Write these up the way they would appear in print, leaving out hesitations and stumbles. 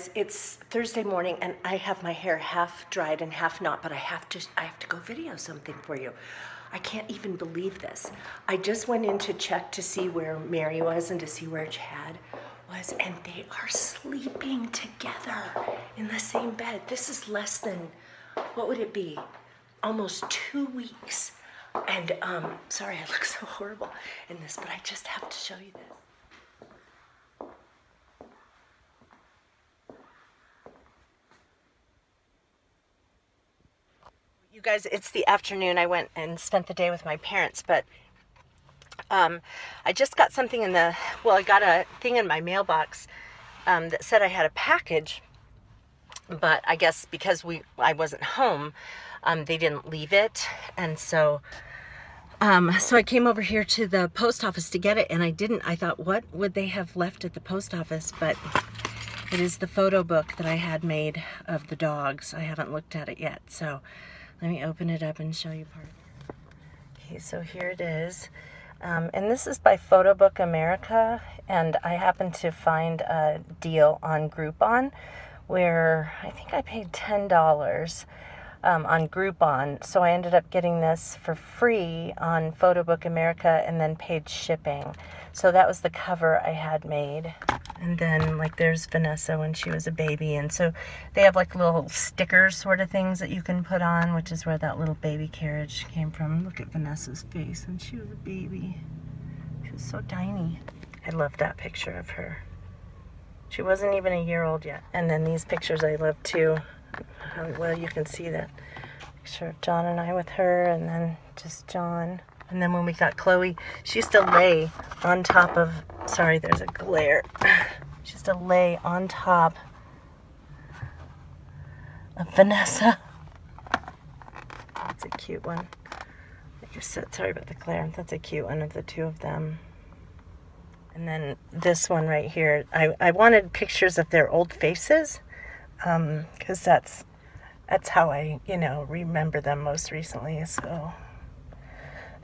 guys, it's Thursday morning and I have my hair half dried and half not, but I have to go video something for you. I can't even believe this. I just went in to check to see where Mary was and to see where Chad was, and they are sleeping together in the same bed. This is less than, what would it be? Almost 2 weeks. And sorry I look so horrible in this, but I just have to show you this. You guys, it's the afternoon. I went and spent the day with my parents, but I just got something I got a thing in my mailbox that said I had a package, but I guess because I wasn't home, they didn't leave it, and so I came over here to the post office to get it, and I didn't. I thought, what would they have left at the post office? But it is the photo book that I had made of the dogs. I haven't looked at it yet, so let me open it up and show you part of it. Okay, so here it is. And this is by Photo Book America, and I happened to find a deal on Groupon where I think I paid $10 on Groupon, so I ended up getting this for free on Photo Book America and then paid shipping. So that was the cover I had made. And then, like, there's Vanessa when she was a baby, and so they have like little stickers sort of things that you can put on, which is where that little baby carriage came from. Look at Vanessa's face when she was a baby. She was so tiny. I love that picture of her. She wasn't even a year old yet. And then these pictures I love too. Well, you can see that picture of John and I with her, and then just John. And then when we got Chloe, she used to lay on top of, sorry, there's a glare. She used to lay on top of Vanessa. That's a cute one. I just said, sorry about the glare. That's a cute one of the two of them. And then this one right here, I wanted pictures of their old faces, because that's how I, remember them most recently, so.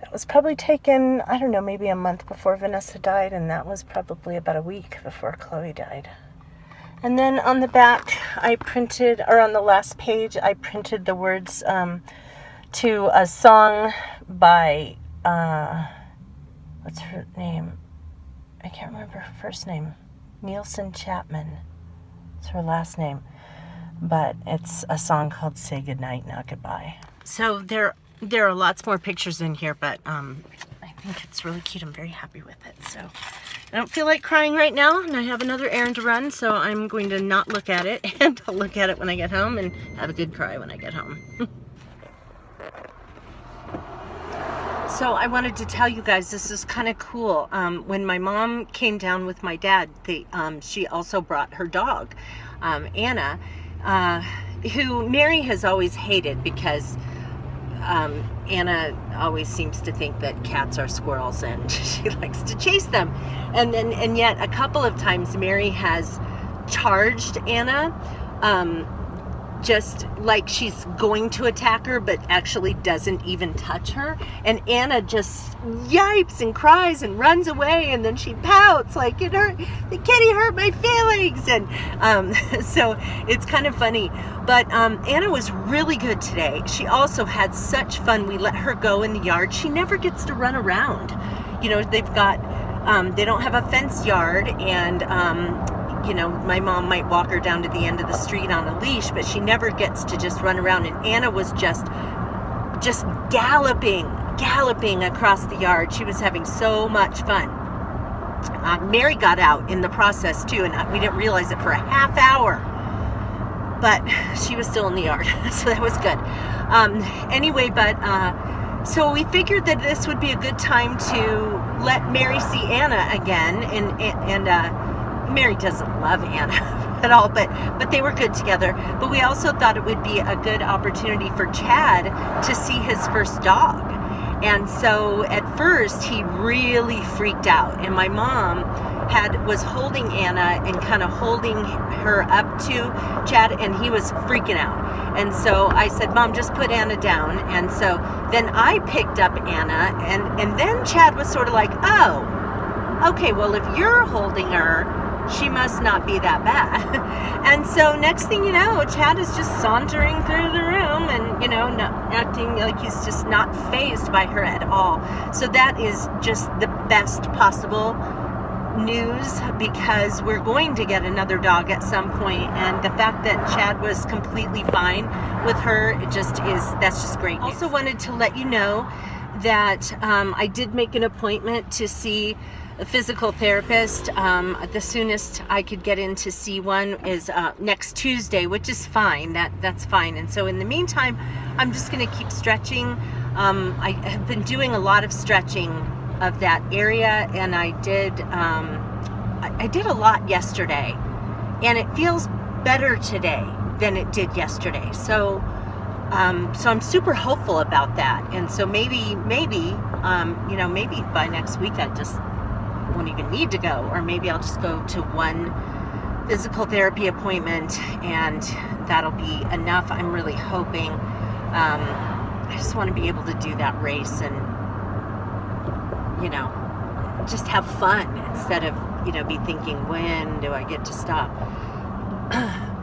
That was probably taken, I don't know, maybe a month before Vanessa died, and that was probably about a week before Chloe died. And then on the back, on the last page, I printed the words to a song by, what's her name? I can't remember her first name. Nielsen Chapman. It's her last name. But it's a song called Say Goodnight, Not Goodbye. So there are lots more pictures in here, but I think it's really cute. I'm very happy with it. So I don't feel like crying right now, and I have another errand to run, so I'm going to not look at it, and I'll look at it when I get home and have a good cry when I get home. So I wanted to tell you guys, this is kind of cool. When my mom came down with my dad, she also brought her dog, Anna, who Mary has always hated because Anna always seems to think that cats are squirrels and she likes to chase them. And yet a couple of times Mary has charged Anna, just like she's going to attack her, but actually doesn't even touch her. And Anna just yipes and cries and runs away, and then she pouts like, the kitty hurt my feelings. And so it's kind of funny. But Anna was really good today. She also had such fun. We let her go in the yard. She never gets to run around. They've got, they don't have a fenced yard, and my mom might walk her down to the end of the street on a leash, but she never gets to just run around. And Anna was just galloping across the yard. She was having so much fun. Mary got out in the process too, and we didn't realize it for a half hour, but she was still in the yard, so that was good. Anyway, so we figured that this would be a good time to let Mary see Anna again, and Mary doesn't love Anna at all, but they were good together. But we also thought it would be a good opportunity for Chad to see his first dog. And so at first he really freaked out, and my mom was holding Anna and kind of holding her up to Chad, and he was freaking out. And so I said, Mom, just put Anna down. And so then I picked up Anna, and then Chad was sort of like, oh, okay, well, if you're holding her, she must not be that bad. And so next thing you know, Chad is just sauntering through the room and, you know, not acting like he's just not fazed by her at all. So that is just the best possible news, because we're going to get another dog at some point, and the fact that Chad was completely fine with her, that's just great news. Also wanted to let you know that I did make an appointment to see a physical therapist. The soonest I could get in to see one is next Tuesday, which is fine. That's fine. And so in the meantime, I'm just going to keep stretching. I have been doing a lot of stretching of that area, and I did a lot yesterday, and it feels better today than it did yesterday. So I'm super hopeful about that. And so maybe by next week I just won't even need to go, or maybe I'll just go to one physical therapy appointment and that'll be enough. I'm really hoping. I just want to be able to do that race and, you know, just have fun instead of, you know, be thinking, when do I get to stop?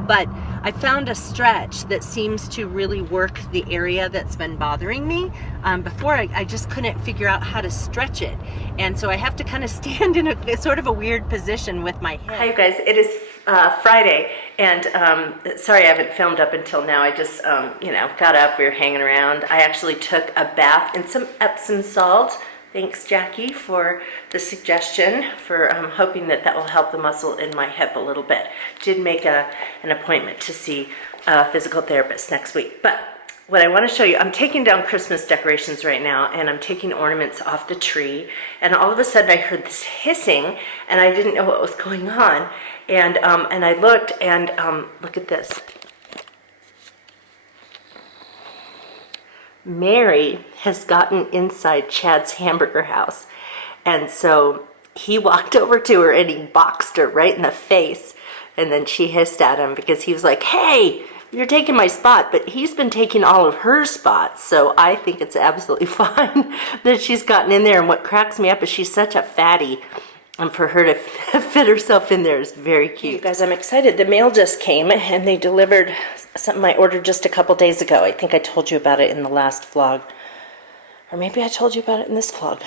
But I found a stretch that seems to really work the area that's been bothering me. Before I just couldn't figure out how to stretch it. And so I have to kind of stand in a sort of a weird position with my head. Hi you guys, it is Friday, and sorry I haven't filmed up until now. I just, got up, we were hanging around. I actually took a bath in some Epsom salt. Thanks, Jackie, for the suggestion, for hoping that will help the muscle in my hip a little bit. Did make an appointment to see a physical therapist next week. But what I want to show you, I'm taking down Christmas decorations right now, and I'm taking ornaments off the tree. And all of a sudden I heard this hissing, and I didn't know what was going on. And I looked, and look at this. Mary has gotten inside Chad's hamburger house, and so he walked over to her and he boxed her right in the face, and then she hissed at him because he was like, hey, you're taking my spot, but he's been taking all of her spots. So I think it's absolutely fine that she's gotten in there, and what cracks me up is she's such a fatty, and for her to fit herself in there is very cute. You guys, I'm excited. The mail just came, and they delivered something I ordered just a couple days ago. I think I told you about it in the last vlog. Or maybe I told you about it in this vlog.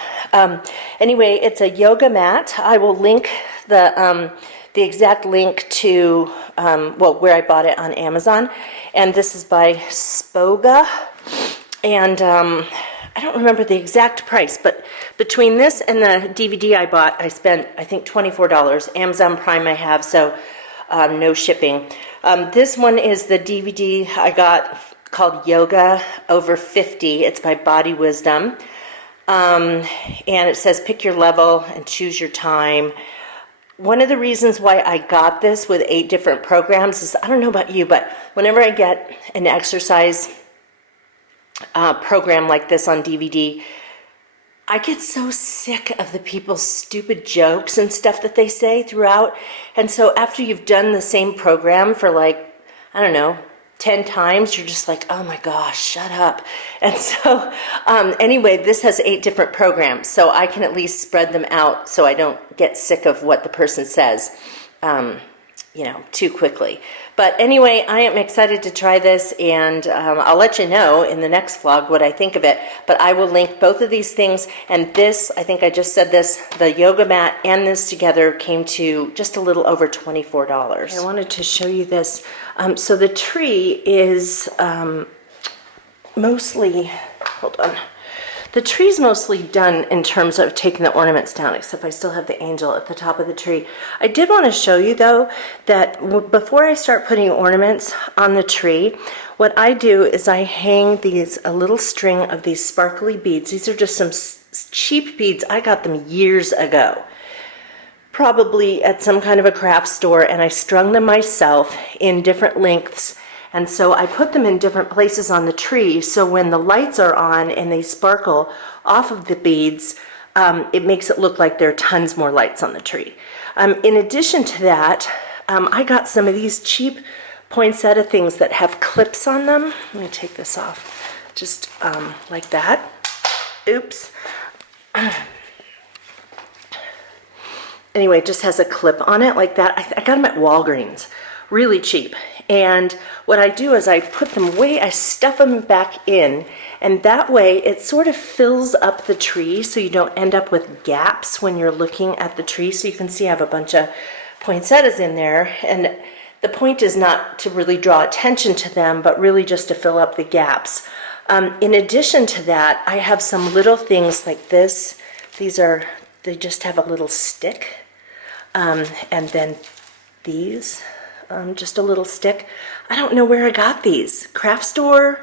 Anyway, it's a yoga mat. I will link the exact link to, where I bought it on Amazon. And this is by Spoga. And I don't remember the exact price, but between this and the DVD I bought, I spent, I think, $24. Amazon Prime I have, so no shipping. This one is the DVD I got called Yoga Over 50. It's by Body Wisdom. And it says pick your level and choose your time. One of the reasons why I got this with 8 different programs is, I don't know about you, but whenever I get an exercise program like this on DVD, I get so sick of the people's stupid jokes and stuff that they say throughout. And so after you've done the same program for, like, I don't know, 10 times, you're just like, oh my gosh, shut up. And so anyway, this has 8 different programs, so I can at least spread them out so I don't get sick of what the person says, too quickly. But anyway, I am excited to try this, and I'll let you know in the next vlog what I think of it. But I will link both of these things, and this, I think I just said this, the yoga mat and this together came to just a little over $24. I wanted to show you this. So the tree is mostly, hold on. The tree's mostly done in terms of taking the ornaments down, except I still have the angel at the top of the tree. I did want to show you, though, that before I start putting ornaments on the tree, what I do is I hang a little string of these sparkly beads. These are just some cheap beads. I got them years ago, probably at some kind of a craft store, and I strung them myself in different lengths. And so I put them in different places on the tree, so when the lights are on and they sparkle off of the beads, it makes it look like there are tons more lights on the tree. In addition to that, I got some of these cheap poinsettia things that have clips on them. Let me take this off, just like that. Oops. Anyway, it just has a clip on it like that. I got them at Walgreens. really cheap. And what I do is I put them away, I stuff them back in, and that way it sort of fills up the tree so you don't end up with gaps when you're looking at the tree. So you can see I have a bunch of poinsettias in there, and the point is not to really draw attention to them, but really just to fill up the gaps. In addition to that, I have some little things like this. They just have a little stick. And then these, just a little stick. I don't know where I got these. Craft store,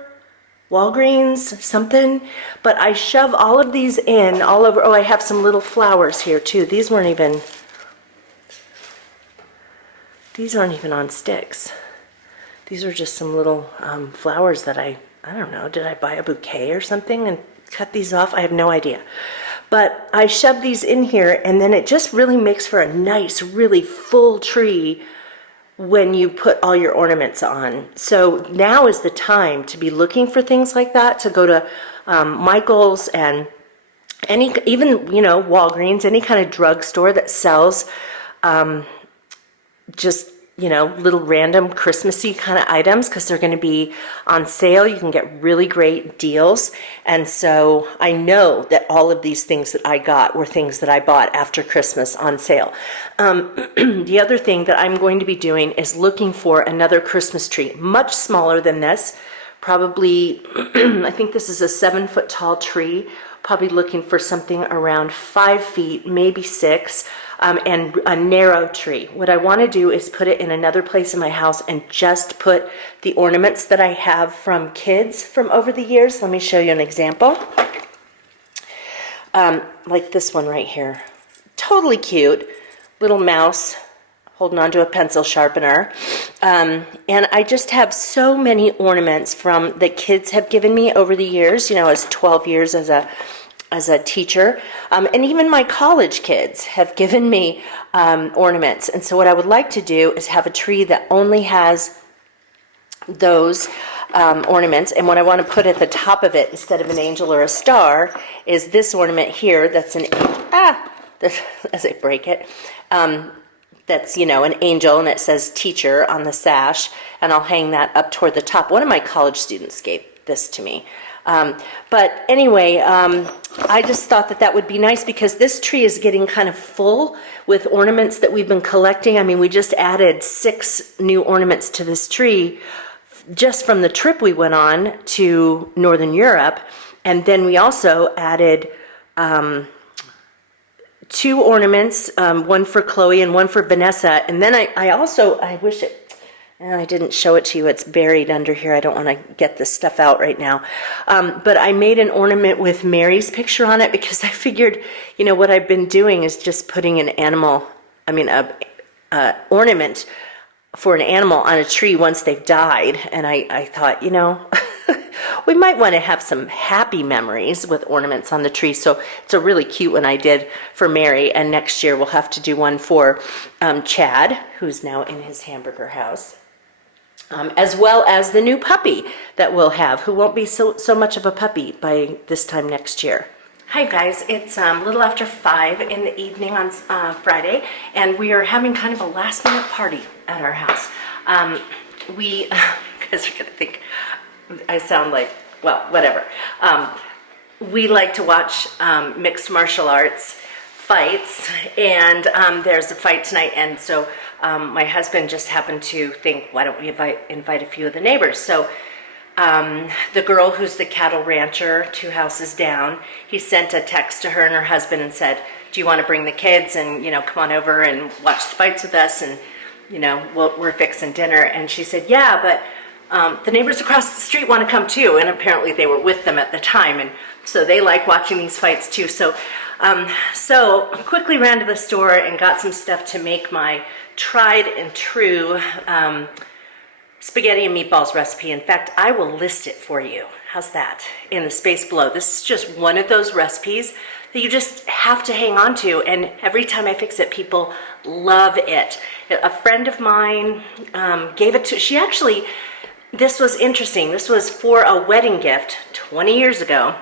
Walgreens, something. But I shove all of these in all over. Oh, I have some little flowers here too. These aren't even on sticks. These are just some little flowers that I don't know, did I buy a bouquet or something and cut these off? I have no idea. But I shove these in here, and then it just really makes for a nice, really full tree when you put all your ornaments on. So now is the time to be looking for things like that, to go to Michael's and even Walgreens, any kind of drugstore that sells just little random Christmassy kind of items, because they're going to be on sale. You can get really great deals. And so I know that all of these things that I got were things that I bought after Christmas on sale. The other thing that I'm going to be doing is looking for another Christmas tree, much smaller than this. Probably, I think this is a 7-foot tall tree. Probably looking for something around 5 feet, maybe 6. And a narrow tree. What I want to do is put it in another place in my house and just put the ornaments that I have from kids from over the years. Let me show you an example. Like this one right here. Totally cute. Little mouse holding onto a pencil sharpener. And I just have so many ornaments from that kids have given me over the years, as 12 years as a teacher, and even my college kids have given me ornaments. And so what I would like to do is have a tree that only has those ornaments, and what I want to put at the top of it instead of an angel or a star is this ornament here that's as I break it, that's an angel, and it says teacher on the sash, and I'll hang that up toward the top. One of my college students gave this to me. But anyway, I just thought that would be nice, because this tree is getting kind of full with ornaments that we've been collecting. I mean, we just added 6 new ornaments to this tree just from the trip we went on to Northern Europe. And then we also added 2 ornaments, one for Chloe and one for Vanessa. And then I wish I didn't show it to you. It's buried under here. I don't want to get this stuff out right now. But I made an ornament with Mary's picture on it, because I figured, what I've been doing is just putting an ornament for an animal on a tree once they've died. And I thought, we might want to have some happy memories with ornaments on the tree. So it's a really cute one I did for Mary. And next year we'll have to do one for Chad, who's now in his hamburger house. As well as the new puppy that we'll have, who won't be so much of a puppy by this time next year. Hi guys, it's a little after 5 in the evening on Friday, and we are having kind of a last minute party at our house. You guys are gonna think I sound like, well, whatever. We like to watch mixed martial arts fights, and there's a fight tonight, and so my husband just happened to think, why don't we invite a few of the neighbors? So the girl who's the cattle rancher 2 houses down, he sent a text to her and her husband and said, do you want to bring the kids and come on over and watch the fights with us, and we're fixing dinner. And she said, yeah, but the neighbors across the street want to come too, and apparently they were with them at the time, and so they like watching these fights too. So quickly ran to the store and got some stuff to make my tried and true spaghetti and meatballs recipe. In fact, I will list it for you. How's that? In the space below. This is just one of those recipes that you just have to hang on to, and every time I fix it, people love it. A friend of mine gave it to, this was interesting. This was for a wedding gift 20 years ago.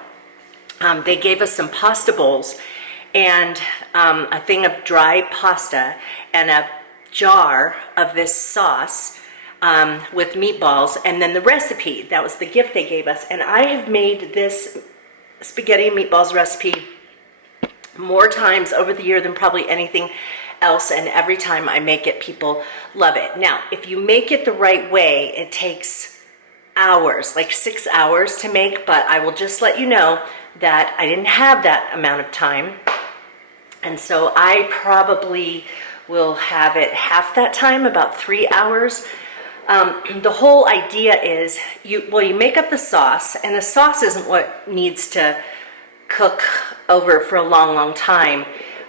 They gave us some pasta bowls and a thing of dry pasta and a jar of this sauce with meatballs, and then the recipe. That was the gift they gave us. And I have made this spaghetti and meatballs recipe more times over the year than probably anything else, and every time I make it, people love it. Now, if you make it the right way, it takes hours, like 6 hours to make, but I will just let you know that I didn't have that amount of time, and so I probably will have it half that time, about 3 hours. The whole idea is, you make up the sauce, and the sauce isn't what needs to cook over for a long time,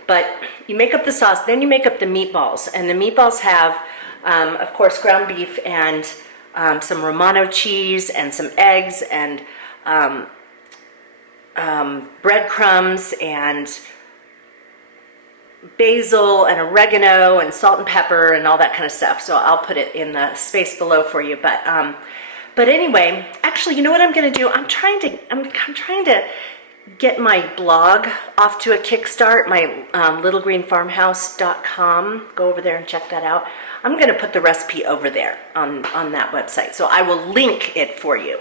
but you make up the sauce, then you make up the meatballs, and the meatballs have, of course, ground beef and some Romano cheese and some eggs and breadcrumbs and basil and oregano and salt and pepper and all that kind of stuff. So I'll put it in the space below for you. But anyway, actually, you know what I'm going to do? I'm trying to get my blog off to a kickstart. My littlegreenfarmhouse.com. Go over there and check that out. I'm going to put the recipe over there on that website. So I will link it for you.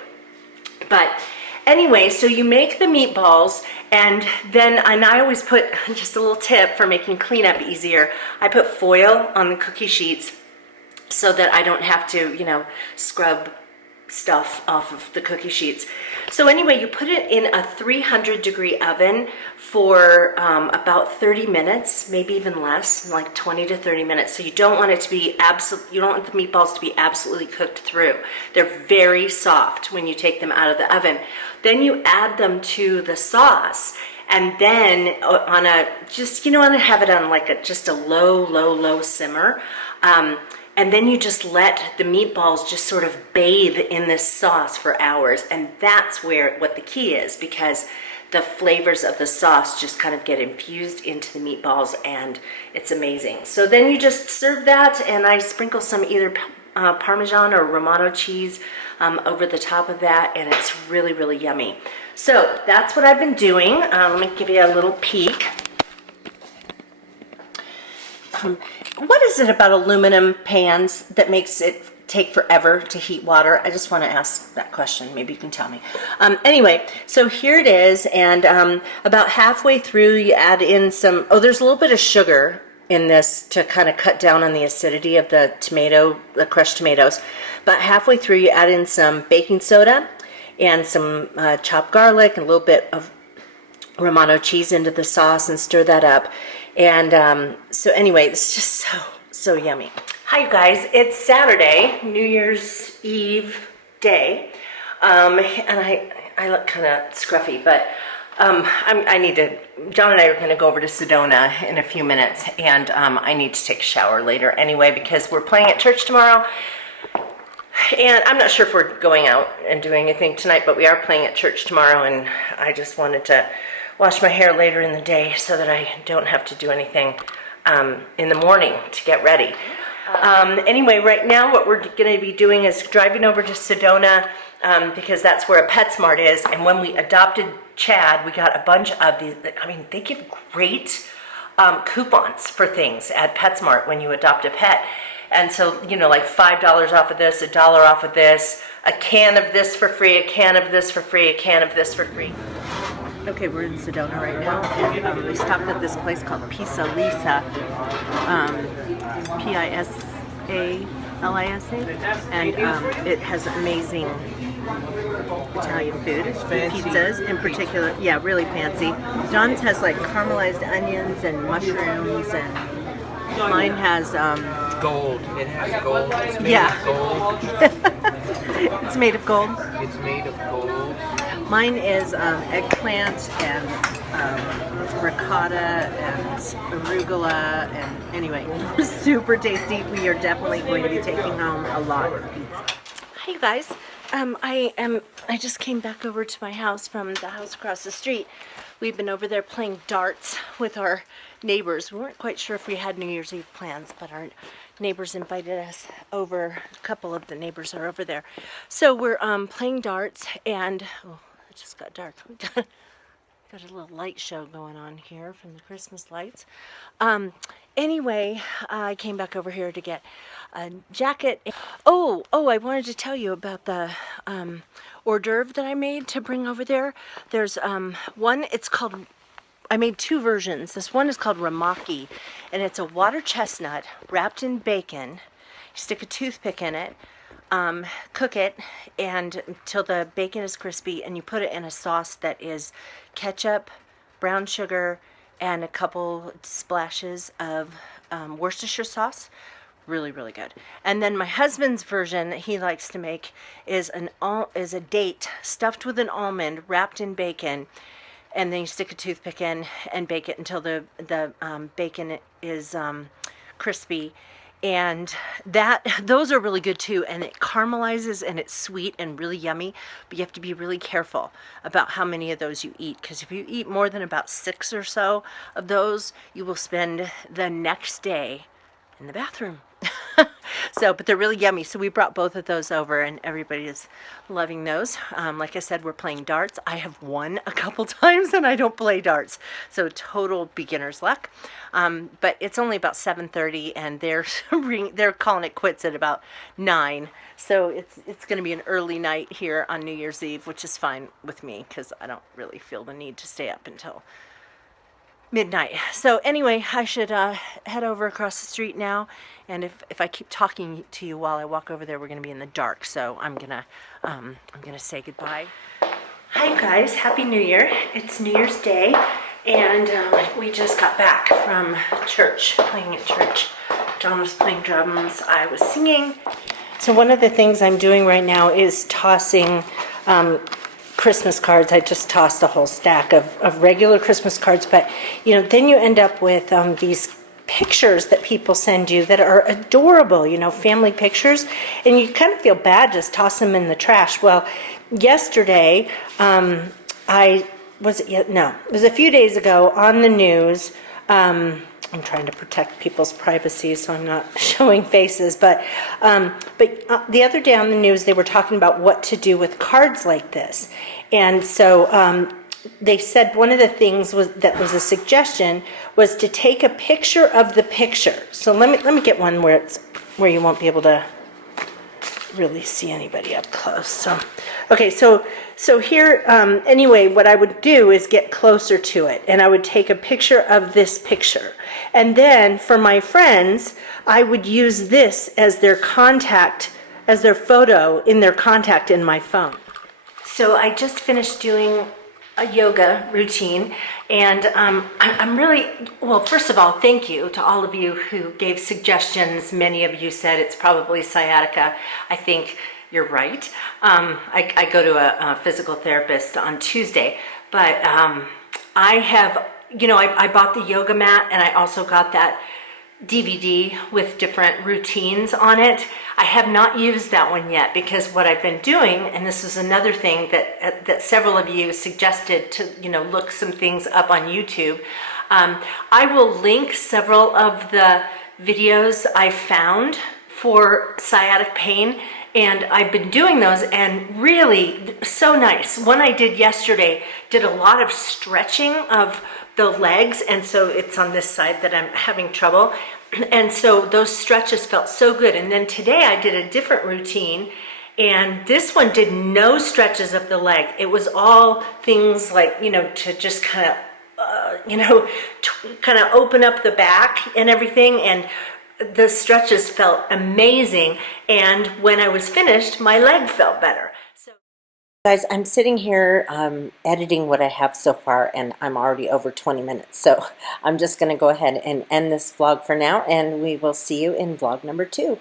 But anyway, so you make the meatballs, and I always put, just a little tip for making cleanup easier, I put foil on the cookie sheets so that I don't have to, scrub stuff off of the cookie sheets. So anyway, you put it in a 300-degree oven for about 30 minutes, maybe even less, like 20 to 30 minutes. So you don't want it to be you don't want the meatballs to be absolutely cooked through. They're very soft when you take them out of the oven. Then you add them to the sauce, and then have it on just a low simmer. And then you just let the meatballs just sort of bathe in this sauce for hours. And that's what the key is, because the flavors of the sauce just kind of get infused into the meatballs, and it's amazing. So then you just serve that, and I sprinkle some either Parmesan or Romano cheese over the top of that, and it's really, really yummy. So that's what I've been doing. Let me give you a little peek. What is it about aluminum pans that makes it take forever to heat water? I just want to ask that question. Maybe you can tell me. Anyway, so here it is, and about halfway through you add in some, there's a little bit of sugar in this to kind of cut down on the acidity of the crushed tomatoes. About halfway through you add in some baking soda and some chopped garlic and a little bit of Romano cheese into the sauce and stir that up. And so anyway, it's just so yummy. Hi, you guys. It's Saturday, New Year's Eve day, and I look kind of scruffy, but John and I are going to go over to Sedona in a few minutes, and I need to take a shower later anyway, because we're playing at church tomorrow, and I'm not sure if we're going out and doing anything tonight, but we are playing at church tomorrow, and I just wanted to wash my hair later in the day so that I don't have to do anything in the morning to get ready. Anyway, right now what we're going to be doing is driving over to Sedona because that's where a PetSmart is. And when we adopted Chad, we got a bunch of these. They give great coupons for things at PetSmart when you adopt a pet. And so, like $5 off of this, $1 off of this, a can of this for free, a can of this for free, a can of this for free. Okay, we're in Sedona right now, and we stopped at this place called Pisa Lisa, Pisalisa, and it has amazing Italian food, pizzas in particular. Yeah, really fancy. John's has like caramelized onions and mushrooms, and mine has gold. It has gold. It's made of gold. It's made of gold. It's made of gold. Mine is eggplant and ricotta and arugula, and anyway, super tasty. We are definitely going to be taking home a lot of pizza. Hi, you guys. I just came back over to my house from the house across the street. We've been over there playing darts with our neighbors. We weren't quite sure if we had New Year's Eve plans, but our neighbors invited us over. A couple of the neighbors are over there. So we're playing darts, and it just got dark. Got a little light show going on here from the Christmas lights. Anyway, I came back over here to get a jacket. Oh, I wanted to tell you about the hors d'oeuvre that I made to bring over there. There's one, it's called, I made two versions. This one is called ramaki, and it's a water chestnut wrapped in bacon. You stick a toothpick in it, cook it and until the bacon is crispy, and you put it in a sauce that is ketchup, brown sugar, and a couple splashes of Worcestershire sauce. Really, really good. And then my husband's version that he likes to make is a date stuffed with an almond wrapped in bacon, and then you stick a toothpick in and bake it until the bacon is crispy. And those are really good too, and it caramelizes and it's sweet and really yummy, but you have to be really careful about how many of those you eat, because if you eat more than about 6 or so of those, you will spend the next day in the bathroom. But they're really yummy. So we brought both of those over, and everybody is loving those. Like I said, we're playing darts. I have won a couple times, and I don't play darts, so total beginner's luck. But it's only about 7:30, and they're calling it quits at about 9. So it's going to be an early night here on New Year's Eve, which is fine with me because I don't really feel the need to stay up until midnight. So anyway, I should head over across the street now, and if I keep talking to you while I walk over there, we're gonna be in the dark. So I'm gonna say goodbye. Hi you guys, Happy New Year. It's New Year's Day, and we just got back from church, playing at church. John was playing drums, I was singing. So one of the things I'm doing right now is tossing Christmas cards. I just tossed a whole stack of regular Christmas cards, but then you end up with these pictures that people send you that are adorable, family pictures, and you kind of feel bad just toss them in the trash. Well, yesterday, it was a few days ago on the news. I'm trying to protect people's privacy, so I'm not showing faces. But the other day on the news, they were talking about what to do with cards like this. And so they said one of the things that was a suggestion was to take a picture of the picture. So let me get one where you won't be able to really see anybody up close. So okay, so here anyway, what I would do is get closer to it, and I would take a picture of this picture, and then for my friends I would use this as their contact, as their photo in their contact in my phone. So I just finished doing a yoga routine, and I'm really, well, first of all, thank you to all of you who gave suggestions. Many of you said it's probably sciatica. I think you're right. I go to a physical therapist on Tuesday, but I have, I bought the yoga mat, and I also got that DVD with different routines on it. I have not used that one yet, because what I've been doing, and this is another thing that several of you suggested to look some things up on YouTube. I will link several of the videos I found for sciatic pain, and I've been doing those, and really so nice. One I did yesterday did a lot of stretching of the legs, and so it's on this side that I'm having trouble, and so those stretches felt so good. And then today I did a different routine, and this one did no stretches of the leg. It was all things like to just kind of kind of open up the back and everything, and the stretches felt amazing, and when I was finished, my leg felt better. So, guys, I'm sitting here editing what I have so far, and I'm already over 20 minutes, so I'm just going to go ahead and end this vlog for now, and we will see you in vlog number 2.